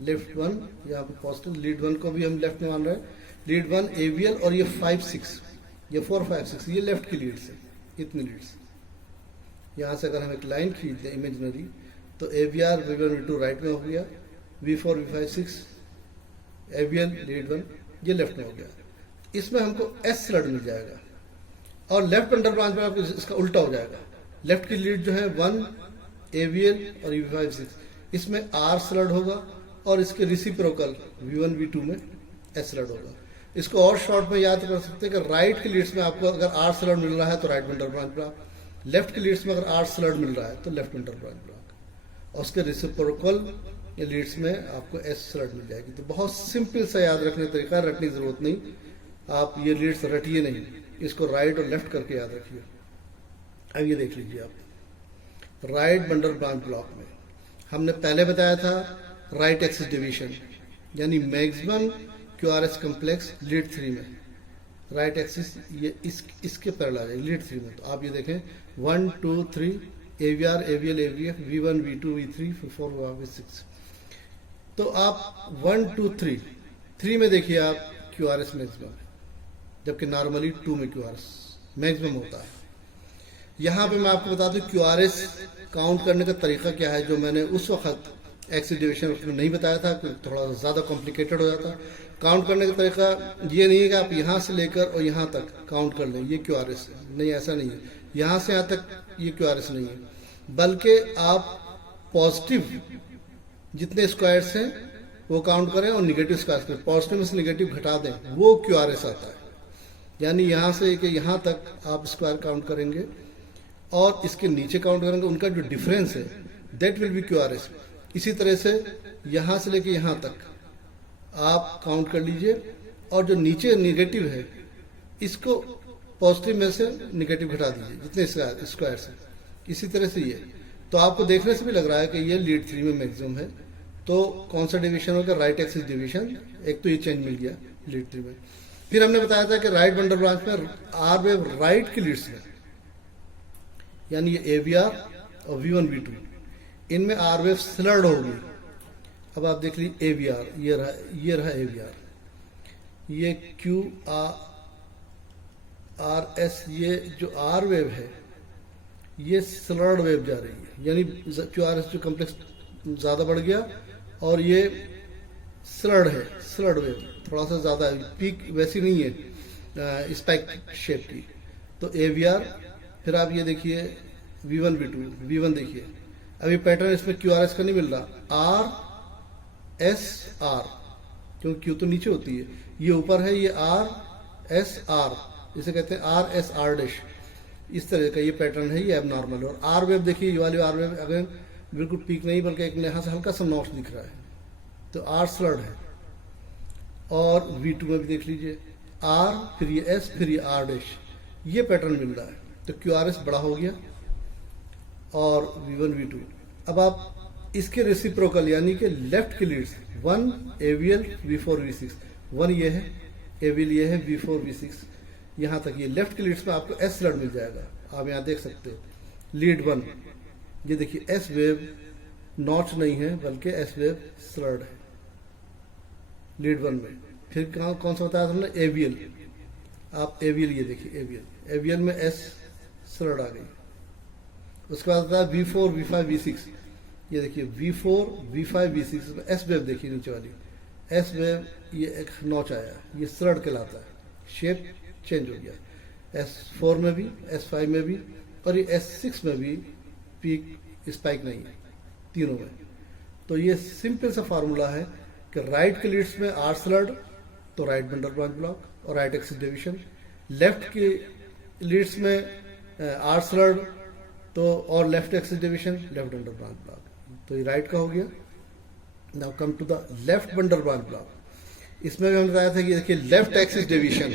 लेफ्ट 1 यहाँ पे पॉजिटिव, लीड 1 को भी हम लेफ्ट में मान रहे हैं, लीड 1 एवीएल, और ये 5, 6 ये 4, 5, 6 ये लेफ्ट की लीड्स है. इतनी लीड्स यहां से अगर हम एक लाइन खींच दें इमेजिनरी, तो एवीआर, V1, V2 राइट में हो गया, V4, V5, 6 एवीएल, लीड 1 ये लेफ्ट में हो गया. इसमें हमको एस स्लड मिल जाएगा. और लेफ्ट अंडर ब्रांच में आपको इसका उल्टा हो जाएगा. लेफ्ट की लीड जो है 1 एवीएल और V5, 6 इसमें आर स्लड होगा, और इसके रिसिप्रोकल V1, V2 में एस स्लड होगा. इसको और शॉर्ट में याद कर सकते हैं कि राइट की लीड्स में आपको अगर आर स्लड मिल रहा है तो right bundle branch block, left की लीड्स में अगर आर स्लड मिल रहा है तो लेफ्ट बंडल ब्रांच ब्लॉक, और उसके रिसिप्रोकल लीड्स में आपको एस स्लड मिल जाएगी. तो बहुत सिंपल सा याद रखने तरीका, रटने की जरूरत नहीं. आप ये लीड्स रटिए नहीं, इसको राइट और लेफ्ट करके याद रखिए. अब ये देख लीजिए आप, राइट बंडल ब्रांच ब्लॉक में हमने पहले बताया था राइट एक्सिस डिवीजन यानी मैक्सिमम QRS कम्प्लेक्स लीड 3 में, राइट एक्सिस ये इसके पैरेलल आ जाएगी लीड 3 में. तो आप ये देखें 1, 2, 3 AVR, AVL, aVF, V1, V2, V3, V4, V6. तो आप 1, 2, 3 में देखिए आप QRS मैक्सिमम, जबकि नॉर्मली 2 में QRS मैक्सिमम होता है. यहाँ पे मैं आपको बता दूं QRS काउंट करने का तरीका क्या है, जो मैंने उस वक्त एक्सिस डिविजन उसमें नहीं बताया था, थोड़ा ज़्यादा कॉम्प्लिकेटेड हो जाता. काउंट करने का तरीका ये नहीं है कि आप यहाँ से लेकर और यहाँ तक काउंट कर लें ये QRS है, नहीं ऐसा नहीं है. यहाँ से यहाँ तक ये QRS नहीं है, बल्कि आप पॉजिटिव जितने स्क्वायर्स हैं वो काउंट करें और निगेटिव स्क्वायर्स करें, पॉजिटिव में से निगेटिव घटा दें, वो QRS आता है. यानी यहाँ से कि यहाँ तक आप स्क्वायर काउंट करेंगे और इसके नीचे काउंट करेंगे, उनका जो डिफरेंस है दैट विल बी QRS. इसी तरह से यहाँ से लेके यहाँ तक आप काउंट कर लीजिए, और जो नीचे निगेटिव है इसको पॉजिटिव में से निगेटिव घटा दीजिए जितने स्क्वायर से. इसी तरह से ये, तो आपको देखने से भी लग रहा है कि ये लीड 3 में मैक्सिमम है, तो कौन सा डिवीजन होगा, राइट एक्सिस डिवीजन। एक तो ये चेंज मिल गया लीड 3 में। फिर हमने बताया था कि राइट बंडल ब्रांच में आर वेव राइट की लीड्स में, यानी ये AVR और V1 V2, इनमें आर वेव स्लर्ड होगी। अब आप देख लीजिए AVR, ये रहा AVR, ये QRS, ये जो आर वेव है ये स्लर्ड वेव जा रही है, यानी QRS जो कॉम्प्लेक्स ज़्यादा बढ़ गया और ये स्लर्ड है, स्लर्ड वेव थोड़ा सा ज़्यादा है, पीक वैसी नहीं है स्पाइक शेप की। तो AVR, फिर आप ये देखिए V1 V2, V1 देखिए, अभी पैटर्न इसमें QRS का नहीं मिल रहा, RSR, क्योंकि Q तो नीचे होती है, ये ऊपर है, ये RSR, इसे कहते हैं RSR डैश। इस तरह का ये पैटर्न है, ये एबनॉर्मल है। और आर वेव देखिए, ये वाली आर वेव अगर बिल्कुल पीक नहीं बल्कि एक यहाँ से हल्का सा नॉच दिख रहा है, तो आर स्लर्ड है। और V2 में भी देख लीजिए R, फिर ये S, फिर ये R डैश, ये पैटर्न मिल रहा है। तो QRS बड़ा हो गया और V1 V2। अब आप इसके रेसिप्रोकल यानी कि लेफ्ट की लीड्स 1 AVL V4 V6, 1 ये है, AVL ये है, V4 V6, यहाँ तक ये लेफ्ट की लीड्स में आपको S स्लर्ड मिल जाएगा। आप यहाँ देख सकते हैं लीड 1, ये देखिए S वेव नॉच नहीं है बल्कि S वेव स्लर्ड है लीड 1 में। फिर कौन सा बताया हमने, AVL, आप AVL ये देखिए AVL में S स्लर्ड आ गई। उसके बाद आता है V4 V5 V6, ये देखिए V4 V5 V6 में S वेव देखिए नीचे वाली S वेव, ये एक नॉच आया, ये स्लर्ड कहलाता है, शेप चेंज हो गया। S4 में भी, S5 में भी और ये S6 में भी पीक स्पाइक नहीं है, तीनों में। तो ये सिंपल सा फार्मूला है कि राइट के लीड्स में आर स्लर्ड तो राइट बंडल ब्रांच ब्लॉक और राइट एक्सिस डिवीजन, लेफ्ट की लीड्स में आर स्लर्ड तो और left axis division, left bundle branch block. तो ये राइट का हो गया। Now come to the left bundle branch block. इसमें भी हमने बताया था कि देखिए left axis division,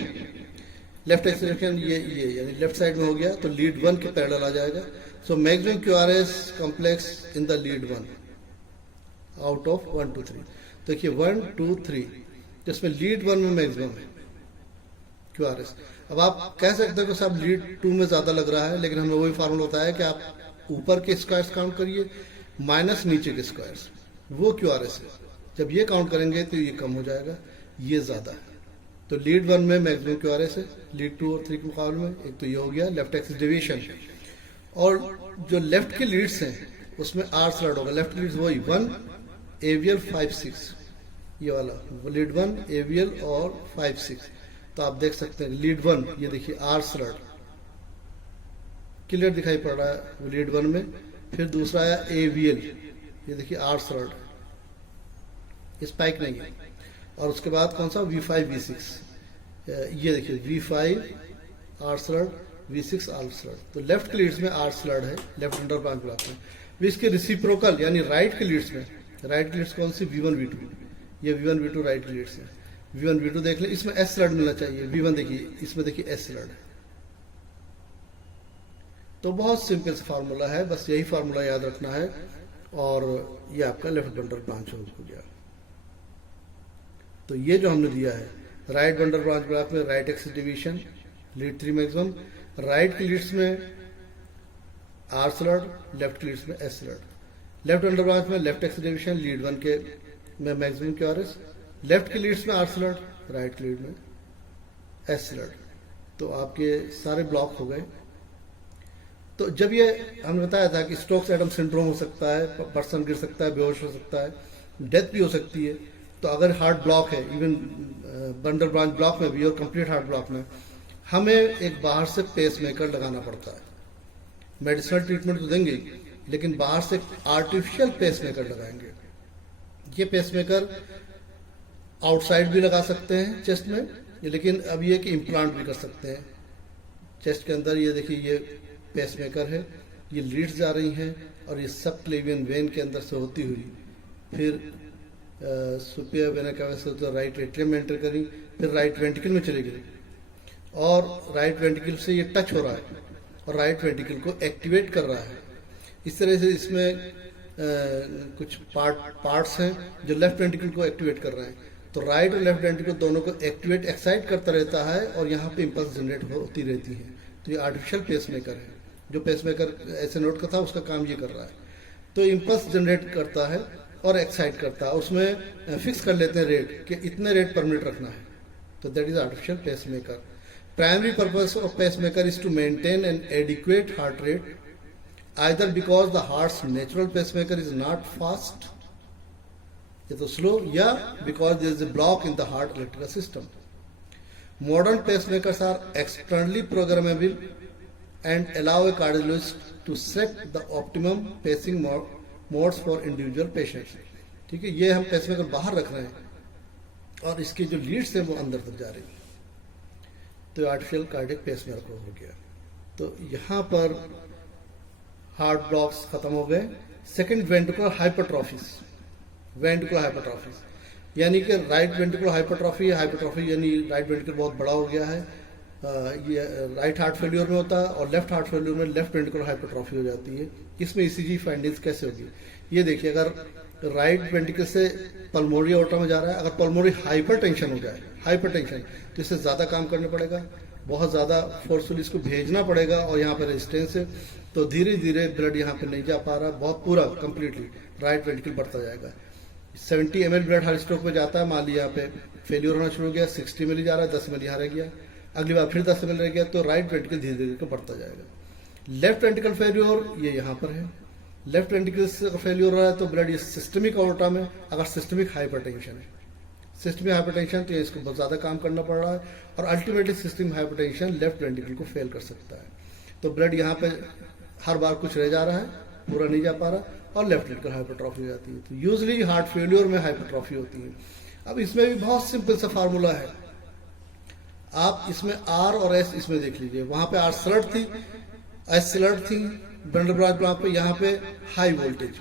left axis division ये यानी लेफ्ट साइड में हो गया तो लीड 1 के पैरेलल आ जाएगा। So maximum QRS complex in the lead 1 out of 1 2 3। देखिए 1 2 3, तो इसमें लीड 1 में मैक्सिमम है QRS। अब आप कह सकते हो कि साहब लीड 2 में ज़्यादा लग रहा है, लेकिन हमें वही फार्मूला होता है कि आप ऊपर के स्क्वायर्स काउंट करिए माइनस नीचे के स्क्वायर्स, वो QRS है। जब ये काउंट करेंगे तो ये कम हो जाएगा, ये ज़्यादा है। तो लीड 1 में मैक्सिमम QRS है लीड 2 और 3 के मुकाबले में। एक तो ये हो गया लेफ्ट एक्सिस डिवीजन। और जो लेफ्ट के लीड्स हैं उसमें आर स्लर्ड होगा। लेफ्ट लीड्स वही 1 AVL 5 6, ये वाला लीड 1 AVL और 5 6। तो आप देख सकते हैं लीड 1, ये देखिए आर स्लर्ड क्लियर दिखाई पड़ रहा है लीड 1 में। फिर दूसरा आया AVL, ये देखिए आर स्लर्ड, स्पाइक नहीं है। और उसके बाद कौन सा V5 V6, ये देखिए V5 R slurred, V6 R slurred. तो लेफ्ट के लीड्स में आर स्लर्ड है लेफ्ट अंडर ब्रांच ब्लॉक में। इसके रेसिप्रोकल यानी राइट के लीड्स में, राइट के लीड्स कौन सी V1 V2, ये V1 V2 राइट के लीड्स है। V1 V2 देख लें, इसमें S स्लर्ड मिलना चाहिए। V1 देखिए, इसमें देखिए S स्लर्ड है। तो बहुत सिंपल सा फार्मूला है, बस यही फार्मूला याद रखना है और ये आपका लेफ्ट बंडल ब्रांच हो गया। तो ये जो हमने दिया है राइट बंडल ब्रांच ब्लॉक में right axis division lead 3 maximum, right के लीड्स में आर स्लर्ड, लेफ्ट के लीड्स में S slurred. Left bundle branch में लेफ्ट एक्सिस डिवीजन लीड 1 के में मैक्सिमम QRS, लेफ्ट के लीड्स में आर स्लर्ड, राइट के लीड में S स्लर्ड। तो आपके सारे ब्लॉक हो गए। तो जब ये हमने बताया था कि स्टोक्स एडम सिंड्रोम हो सकता है, पर्सन गिर सकता है, बेहोश हो सकता है, डेथ भी हो सकती है। तो अगर हार्ट ब्लॉक है, इवन बंडल ब्रांच ब्लॉक में भी और कंप्लीट हार्ट ब्लॉक में, हमें एक बाहर से पेस मेकर लगाना पड़ता है। मेडिसिनल ट्रीटमेंट तो देंगे लेकिन बाहर से आर्टिफिशियल पेस मेकर लगाएंगे। ये पेस मेकर आउटसाइड भी लगा सकते हैं चेस्ट में, लेकिन अब ये कि इम्प्लांट भी कर सकते हैं चेस्ट के अंदर। ये देखिए ये पेस मेकर है, ये लीड्स जा रही हैं और ये सब क्लेवियन वेन के अंदर से होती हुई फिर सुपियर वेना कैवा से तो राइट एट्रियम में एंटर करी, फिर राइट वेंट्रिकल में चली गई और राइट वेंट्रिकल से ये टच हो रहा है और राइट वेंट्रिकल को एक्टिवेट कर रहा है। इस तरह से इसमें कुछ पार्ट्स हैं जो लेफ्ट वेंट्रिकल को एक्टिवेट कर रहे हैं। तो राइट और लेफ्ट वेंट्रिकल दोनों को एक्टिवेट एक्साइट करता रहता है और यहाँ पे इम्पल्स जनरेट होती रहती है। तो ये आर्टिफिशियल पेसमेकर है। जो पेसमेकर ऐसे नोट का था उसका काम ये कर रहा है। तो इम्पल्स जनरेट करता है और एक्साइट करता है, उसमें फिक्स कर लेते हैं रेट कि इतने रेट पर मिनट रखना है। तो that is artificial pacemaker. Primary purpose of pacemaker is to maintain an adequate heart rate either because the heart's natural pacemaker is not fast, ये तो slow, या because there is a block in the heart electrical system. Modern pacemakers are externally programmable and allow a cardiologist to set the optimum pacing modes for individual patients. ठीक है, ये हम pacemaker बाहर रख रहे हैं और इसकी जो लीड्स हैं वो अंदर तक जा रही है। तो आर्टिफिशियल कार्डियक पेसमेकर हो गया। तो यहाँ पर हार्ट ब्लॉक्स खत्म हो गए। सेकंड वेंट्रिकुलर हाइपरट्रॉफीज, वेंट्रिकुलर हाइपरट्रॉफीज यानी कि राइट वेंट्रिकुलर हाइपरट्रॉफी यानी राइट वेंट्रिकल बहुत बड़ा हो गया है। ये राइट हार्ट फेल्यूर में होता है और लेफ्ट हार्ट फेल्यूर में लेफ्ट वेंट्रिकुलर हाइपरट्रॉफी हो जाती है। इसमें ईसीजी फाइंडिंग्स कैसे होगी ये देखिए। अगर राइट वेंट्रिकल से पल्मोनरी ऑर्टा में जा रहा है, अगर पल्मोनरी हाइपरटेंशन हो जाए, हाइपरटेंशन, तो इससे ज्यादा काम करना पड़ेगा, बहुत ज्यादा फोर्सफुल इसको भेजना पड़ेगा और यहाँ पर रेजिस्टेंस है। तो धीरे धीरे ब्लड यहाँ पे नहीं जा पा रहा, बहुत पूरा कंप्लीटली राइट वेंट्रिकल बढ़ता जाएगा। 70 ml ब्लड हर स्ट्रोक में जाता है। मान लिया यहाँ पे फेल्यूर होना शुरू हो गया, 60 ml जा रहा है, 10 ml यहाँ रह गया, अगली बार फिर 10 ml रह गया, तो राइट वेंट्रिकल धीरे धीरे बढ़ता जाएगा। लेफ्ट वेंट्रिकल फेल्यूर ये यहाँ पर है। लेफ्ट वेंट्रिकल से फेल्यूर हो रहा है तो ब्लड ये सिस्टमिक ऑर्टा में, अगर सिस्टमिक हाइपरटेंशन है, सिस्टमिक हाइपरटेंशन, तो इसको बहुत ज्यादा काम करना पड़ रहा है और ultimately systemic hypertension left ventricle को फेल कर सकता है। तो ब्लड यहाँ पे हर बार कुछ रह जा रहा है, पूरा नहीं जा पा रहा और लेफ्ट वेंट्रिकल हाइपरट्रॉफी हो जाती है। तो यूजुअली हार्ट फेल्यूर में हाइपरट्रॉफी होती है। अब इसमें भी बहुत सिंपल सा फार्मूला है। आप इसमें आर और एस इसमें देख लीजिए। वहां पे आर स्लर्ट थी, एस स्लर्ट थी, बंडलब्रांच ब्लॉक पे, यहाँ पे हाई वोल्टेज।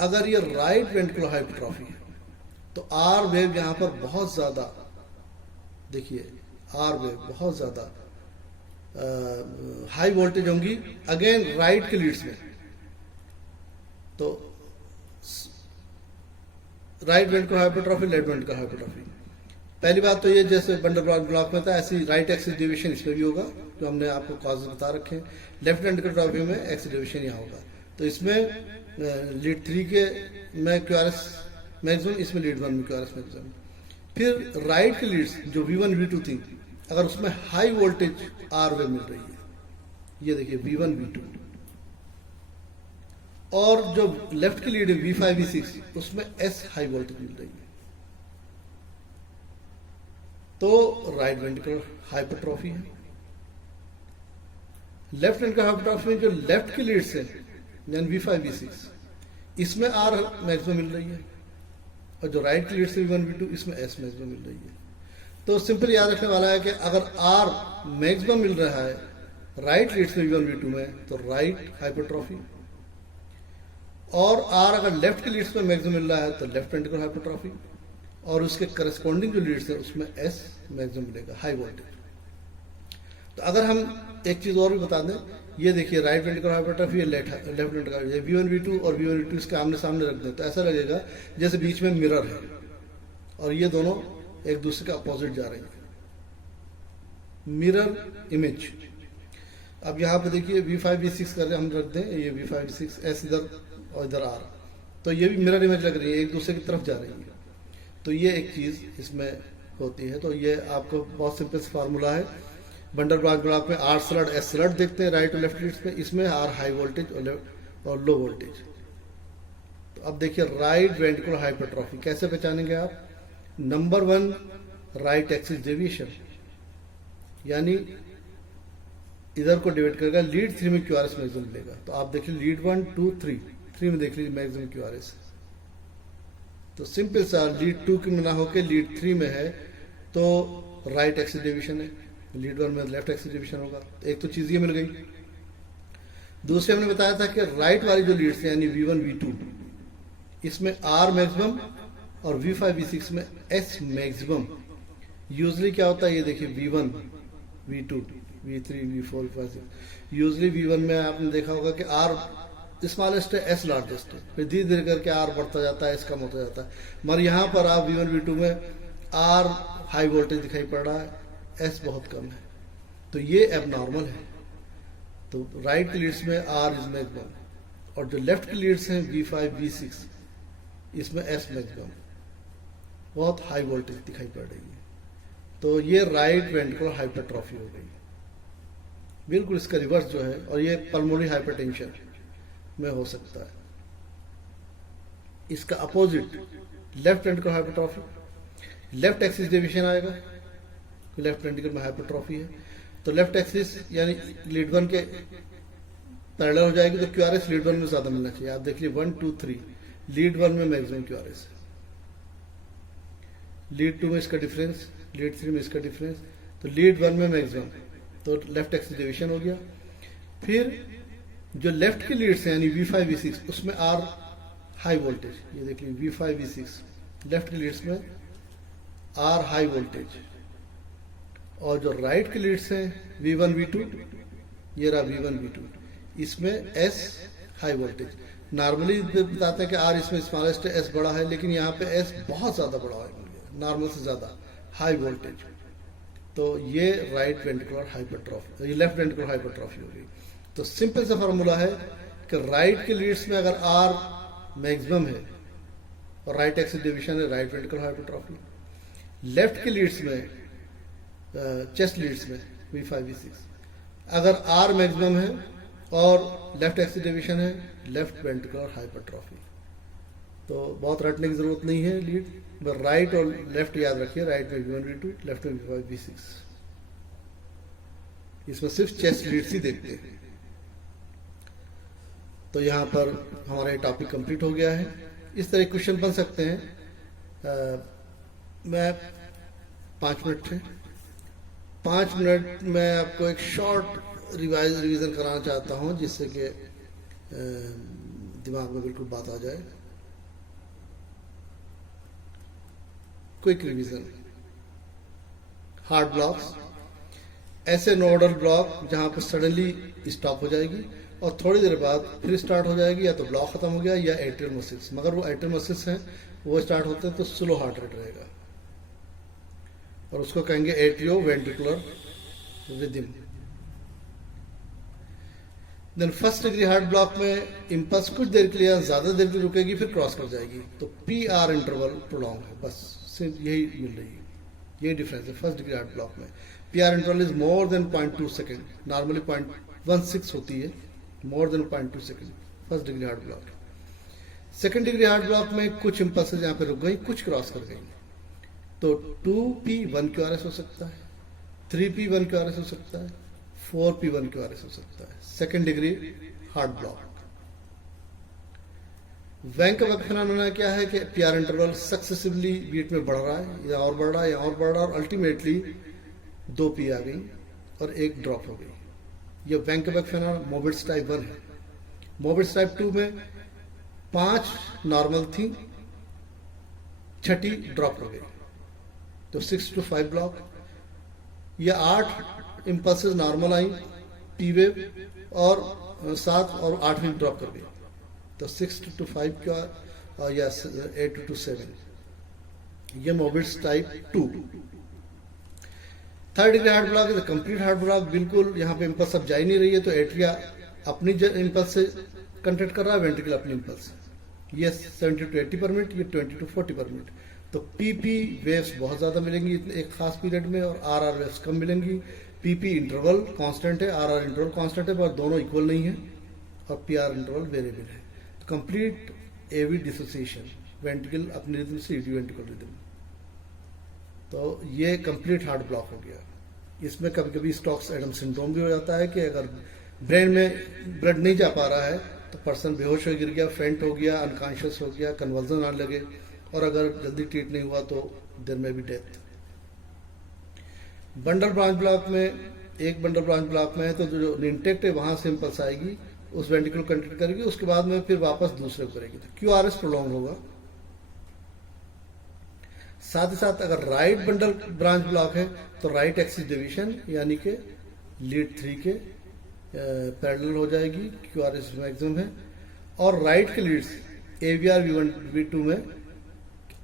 अगर ये राइट वेंट्रिकुलर हाइपरट्रॉफी है तो आर वेव यहाँ पर बहुत ज्यादा, देखिए आर वेव बहुत ज्यादा हाई वोल्टेज होंगी अगेन राइट के लीड्स में। तो right ventricular hypertrophy, left ventricular hypertrophy. पहली बात तो ये जैसे बंडलब्रांच ब्लॉक में था ऐसी राइट एक्सिस डिवीजन इसमें भी होगा, जो हमने आपको कॉज बता रखे हैं। लेफ्ट वेंट्रिकुलर ट्रॉफी में एक्सिस डिवीजन यहाँ होगा। तो इसमें लीड 3 के में क्यूआरएस मैक्सिमम, इसमें लीड 1 में क्यूआरएस मैक्सिमम। फिर राइट के लीड्स जो V1 V2 थी, अगर उसमें हाई वोल्टेज आर वेव मिल रही है, ये देखिए V1 V2, और जो लेफ्ट की लीड है V5 V6, उसमें S हाई वोल्टेज मिल रही है, तो राइट वेंट्रिकुलर हाइपरट्रॉफी है। लेफ्ट वेंट्रिकुलर हाइपरट्रॉफी में जो लेफ्ट की लीड्स है यानी V5 V6, इसमें आर मैक्सिमम मिल रही है, और जो राइट की लीड्स है V1 V2, इसमें S मैक्सिमम मिल रही है। तो सिंपल याद रखने वाला है कि अगर आर मैक्सिमम मिल रहा है राइट लीड्स में V1 V2 में, तो राइट हाइपरट्रॉफी, और आर अगर लेफ्ट के लीड्स में मैक्सिमम मिल रहा है तो लेफ्ट वेंट्रिकुलर हाइपरट्रॉफी, और उसके करस्पॉन्डिंग जो लीड्स है उसमें एस मैक्सिमम मिलेगा, हाई वोल्टेज। तो अगर हम एक चीज और भी बता दें, ये देखिए right ventricular hypertrophy, left ventricular, ये V1 V2 और V1 V2 इसके आमने सामने रख दें तो ऐसा लगेगा जैसे बीच में मिरर है और ये दोनों एक दूसरे के अपोजिट जा रही है, मिरर इमेज। अब यहाँ पे देखिए V5 V6 कर हम रख दें, ये V5 V6, एस इधर और इधर आर, तो ये भी मिरर इमेज लग रही है, एक दूसरे की तरफ जा रही है। तो ये एक चीज इसमें होती है। तो ये आपको बहुत सिंपल फार्मूला है। बंडलब्रांच ब्लॉक में आर स्लर्ट एस स्लर्ट देखते हैं राइट और लेफ्ट लीड्स में, इसमें आर हाई वोल्टेज और लो वोल्टेज। तो अब देखिए राइट वेंट्रिकुलर हाइपरट्रॉफी कैसे पहचानेंगे आप। नंबर 1 राइट एक्सिस डेविएशन, यानी इधर को डिवाइड करेगा, लीड 3 में क्यूआरएस मैक्सिमम मिलेगा। तो आप देखिए लीड 1 2 3 में देख लीजिए मैक्सिमम क्यूआरएस। तो सिंपल सा लीड 2 में ना होकर लीड 3 में है तो राइट एक्सिस डिवीजन है, लीड 1 में लेफ्ट एक्सिस डिवीजन होगा। एक तो चीज ये मिल गई। दूसरे हमने बताया था कि राइट वाली जो लीड्स है यानी V1 V2, इसमें आर मैक्सिमम और V5 V6 में S मैक्सिमम। यूजली क्या होता है, ये देखिए V1 V2 V3 V4 V5 usually V1 में आपने देखा होगा कि आर स्मॉलेस्ट है, एस लार्जेस्ट है, फिर धीरे धीरे करके आर बढ़ता जाता है, एस कम होता जाता है। मगर यहाँ पर आप V1 V2 में आर हाई वोल्टेज दिखाई पड़ रहा है, एस बहुत कम है, तो ये एबनॉर्मल है। तो राइट के लीड्स में आर इज मैक्सिमम, और जो लेफ्ट के लीड्स हैं V5 V6 इसमें एस मैक्सिमम, बहुत हाई वोल्टेज दिखाई पड़ रही है। तो ये राइट वेंट्रिकुलर हाइपरट्रॉफी हो गई, बिल्कुल इसका रिवर्स जो है, और ये पल्मोनरी हाइपरटेंशन में हो सकता है। इसका opposite left ventricular hypertrophy, left axis deviation आएगा, लेफ्ट वेंट्रिकल में हाइपरट्रॉफी है, तो लेफ्ट एक्सिस यानी लीड 1 के पैरेलल हो जाएगी, तो QRS लीड 1 में ज्यादा मिलना चाहिए। आप देखिए 1 2 3 लीड 1 में मैक्सिमम QRS है, लीड 2 में इसका डिफरेंस, लीड 3 में इसका डिफरेंस, तो लीड 1 में मैक्सिमम, तो लेफ्ट एक्सिस डेविएशन हो गया। फिर जो लेफ्ट के लीड्स हैं यानी V5 V6 उसमें आर हाई वोल्टेज, ये देखिए V5 V6 लेफ्ट के लीड्स में आर हाई वोल्टेज, और जो राइट के लीड्स हैं V1 V2, ये रहा V1 V2, इसमें एस हाई वोल्टेज। नॉर्मली बताते हैं कि आर इसमें स्मॉलेस्ट है, एस बड़ा है, लेकिन यहाँ पे एस बहुत ज्यादा बड़ा है, नॉर्मल से ज्यादा हाई वोल्टेज। तो ये राइट वेंट्रिकुलर हाइपरट्रॉफी, ये लेफ्ट वेंट्रिकुलर हाइपरट्रॉफी हो गई। तो सिंपल सा फॉर्मूला है कि राइट के लीड्स में अगर आर मैक्सिमम है और राइट एक्सिस डिवीजन है, राइट वेंट्रिकुलर हाइपरट्रॉफी। लेफ्ट के लीड्स में चेस्ट लीड्स में V5 V6 अगर आर मैक्सिमम है और लेफ्ट एक्सिस डिवीजन है, लेफ्ट वेंट्रिकुलर हाइपरट्रॉफी। तो बहुत रटने की जरूरत नहीं है लीड, बस राइट और लेफ्ट याद रखिए, राइट में V1 V2, लेफ्ट में V5 V6। इसमें सिर्फ चेस्ट लीड्स ही देखते हैं। तो यहां पर हमारा ये टॉपिक कंप्लीट हो गया है। इस तरह क्वेश्चन बन सकते हैं। मैं 5 मिनट है, 5 मिनट में आपको एक शॉर्ट रिवीजन कराना चाहता हूं, जिससे कि दिमाग में बिल्कुल बात आ जाए। Quick revision. हार्ट ब्लॉक्स ऐसे नोडल ब्लॉक जहां पर सडनली स्टॉप हो जाएगी और थोड़ी देर बाद फिर स्टार्ट हो जाएगी, या तो ब्लॉक खत्म हो गया या एट्रियल मसल्स, मगर वो एट्रियल मसल्स हैं वो स्टार्ट होते हैं तो स्लो हार्ट रेट रहेगा, और उसको कहेंगे atrioventricular rhythm. Then first degree heart block में इंपल्स कुछ देर के लिए ज्यादा देर के लिए रुकेगी, फिर क्रॉस कर जाएगी, तो PR इंटरवल प्रोलॉन्ग है, बस सिर्फ यही मिल रही है, यही डिफरेंस है फर्स्ट डिग्री हार्ट ब्लॉक में। PR interval is more than 0.2 second, normally 0.16 होती है, मोर than 0.2 second first degree heart block. Second degree heart block में कुछ इंपल्सेस यहाँ पे रुक गई, कुछ क्रॉस कर गई, तो 2P 1 QRS हो सकता है, 3P 1 QRS हो सकता है, 4P 1 QRS हो सकता है, second degree heart block. Wenckebach phenomena क्या है कि PR इंटरवल सक्सेसिवली बीट में बढ़ रहा है, या और बढ़ रहा है, या और बढ़ रहा है, और अल्टीमेटली 2P आ गई और एक ड्रॉप हो गई। ये वैंकबर्ग फिनोमेना मोबिट्स टाइप 1 है। मोबिट्स टाइप 2 में 5 नॉर्मल थी, 6ठी ड्रॉप हो गई, तो 6 to 5 ब्लॉक। या 8 इंपल्सेस नॉर्मल आई P वेव, और 7 और 8वीं ड्रॉप कर गई, तो 6 to 5 का, या 8 to 7, ये Mobitz type 2। Third degree heart block is complete heart block, बिल्कुल यहाँ पे इंपल्स अब जा ही नहीं रही है, तो एट्रिया अपनी इंपल्स से कंट्रैक्ट कर रहा है, वेंट्रिकल अपनी इंपल्स, ये 70 to 80 पर मिनट, ये 20 to 40 पर मिनट। तो PP वेव्स बहुत ज्यादा मिलेंगी एक खास पीरियड में, और RR वेव्स कम मिलेंगी। PP इंटरवल कांस्टेंट है, RR इंटरवल कांस्टेंट है, पर दोनों इक्वल नहीं है, और PR इंटरवल वेरिएबल है। तो कंप्लीट AV डिसोसिएशन, वेंट्रिकल अपनी रिदम से ED वेंट्रिकल रिदम, तो ये कंप्लीट हार्ट ब्लॉक हो गया। इसमें कभी कभी स्टॉक्स एडम सिंड्रोम भी हो जाता है कि अगर ब्रेन में ब्लड नहीं जा पा रहा है तो पर्सन बेहोश हो गिर गया, फेंट हो गया, अनकॉन्शियस हो गया, कन्वर्जन आने लगे, और अगर जल्दी ट्रीट नहीं हुआ तो देर में भी डेथ। बंडल ब्रांच ब्लॉक में, एक बंडल ब्रांच ब्लॉक में है तो जो इंटेक्ट है वहां से इंपल्स आएगी, उस वेंट्रिकल को कंट्रैक्ट करेगी, उसके बाद में फिर वापस दूसरे को करेगी, तो QRS प्रोलॉन्ग होगा। साथ ही साथ अगर राइट बंडल ब्रांच ब्लॉक है तो राइट एक्सिस डिवीजन यानी कि लीड 3 के पैरेलल हो जाएगी, QRS मैक्सिमम है। और राइट के लीड्स AVR V1 V2 में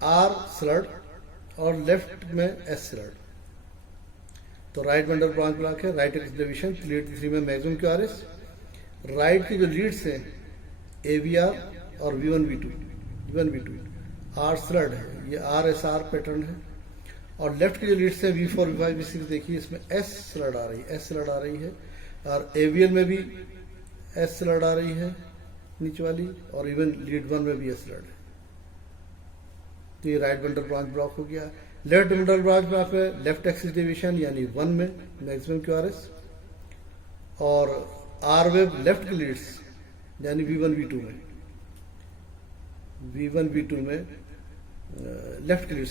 R स्लर्ड और लेफ्ट में S स्लर्ड। तो राइट वेंट्रल ब्रांच ब्लॉक है, राइट डिवीजन, लीड 3 में मैक्सिमम QRS। राइट की जो लीड्स हैं AVR और V1 V2 R स्लर्ड है, ये RSR पैटर्न है। और लेफ्ट की जो लीड्स है V4 V5 V6 देखिए, इसमें S स्लर्ड आ रही है और AVL में भी S स्लर्ड आ रही है नीचे वाली, और इवन लीड 1 में भी S स्लर्ड है। तो ये राइट वेंट्रल ब्रांच ब्लॉक हो गया। लेफ्ट वेंट्रल ब्रांच ब्लॉक में लेफ्ट एक्सिस डिवीजन यानी 1 में मैक्सिमम QRS, और R वेव लेफ्ट की लीड्स यानी V1 V2 में लेफ्ट की लीड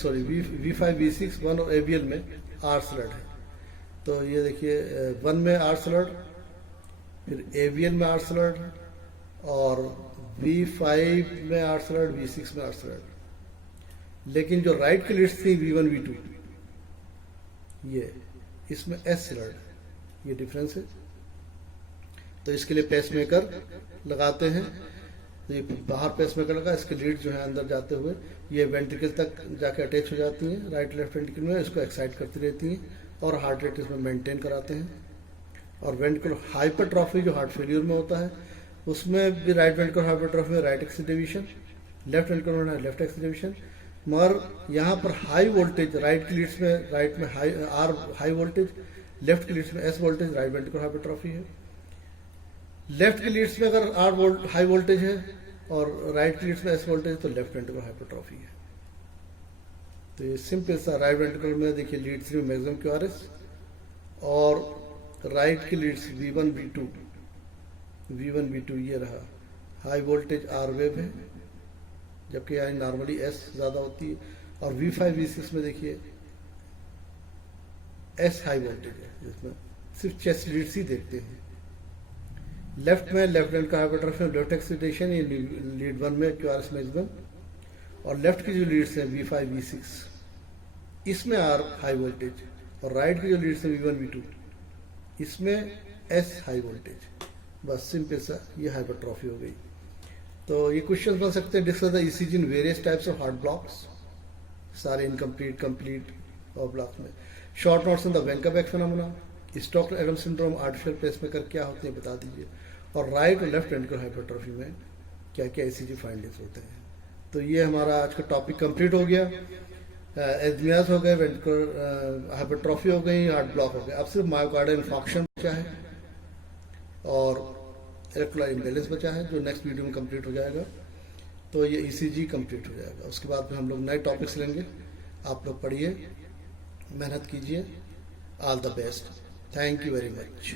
V5 V6 1 और AVL में R स्लर्ड है। तो ये देखिए 1 में R स्लर्ड, फिर AVL में R स्लर्ड, और V5 में R स्लर्ड, V6 में R स्लर्ड। लेकिन जो राइट की लीड्स थी V1 V2 ये, इसमें S स्लर्ड, ये डिफरेंस है। तो इसके लिए पेस मेकर लगाते हैं। तो ये बाहर पेस मेकर लगा, इसके लीड जो है अंदर जाते हुए ये वेंट्रिकल तक जाके अटैच हो जाती हैं, राइट लेफ्ट वेंट्रिकल में, इसको एक्साइट करती रहती हैं और हार्ट रेट इसमें मेंटेन कराते हैं। और वेंट्रिकुलर हाइपरट्रॉफी जो हार्ट फेलियर में होता है, उसमें भी राइट वेंट्रिकुलर हाइपरट्रॉफी में right axis division, left ventricular में लेफ्ट एक्सिस डिवीजन। मगर यहाँ पर हाई वोल्टेज राइट की लीड्स में, राइट में हाई वोल्टेज, लेफ्ट की लीड्स में S voltage, right ventricular hypertrophy है। लेफ्ट की लीड्स में अगर हाई वोल्टेज है और राइट की लीड्स में S वोल्टेज, तो लेफ्ट वेंट्रिकुलर हाइपरट्रॉफी है। तो ये सिंपल सा राइट वेंट्रिकुलर में देखिए लीड 3 में मैक्सिमम QRS, और राइट की लीड्स V1 V2 ये रहा, हाई वोल्टेज R वेव है, जबकि यहाँ नॉर्मली S ज़्यादा होती है। और V5 V6 में देखिए S हाई वोल्टेज है, जिसमें सिर्फ चेस्ट लीड्स ही देखते हैं। लेफ्ट में लेफ्ट वेंट्रिकुलर का हाइपरट्रॉफी, लेफ्ट एक्सिटेशन, ये लीड 1 में QRS मैक्सिमम, और लेफ्ट की जो लीड्स हैं V5 V6 इसमें R हाई वोल्टेज, और राइट की जो लीड्स हैं V1 V2 इसमें S हाई वोल्टेज। बस सिंपल सा ये हाइपरट्रॉफी हो गई। तो ये क्वेश्चन बन सकते हैं, discuss the ECG in various types of heart blocks, सारे इनकम्प्लीट, कंप्लीट और ब्लॉक्स में। Short notes in the Wenckebach phenomena, Stokes Adam syndrome, artificial pacemaker क्या होते हैं बता दीजिए, और राइट और लेफ्ट वेंट्रिकुलर हाइपरट्रॉफी में क्या क्या ECG फाइंडिंग्स होते हैं। तो ये हमारा आज का टॉपिक कंप्लीट हो गया। एरिथमियाज हो गए, वेंट्रिकुलर हाइपरट्रॉफी हो गई, हार्ट ब्लॉक हो गया। अब सिर्फ मायोकार्डियल इन्फॉक्शन बचा है और इलेक्ट्रोलाइट इम्बैलेंस बचा है, जो नेक्स्ट वीडियो में कंप्लीट हो जाएगा। तो ये ECG कंप्लीट हो जाएगा। उसके बाद में हम लोग नए टॉपिक्स लेंगे। आप लोग पढ़िए, मेहनत कीजिए। All the best. Thank you very much.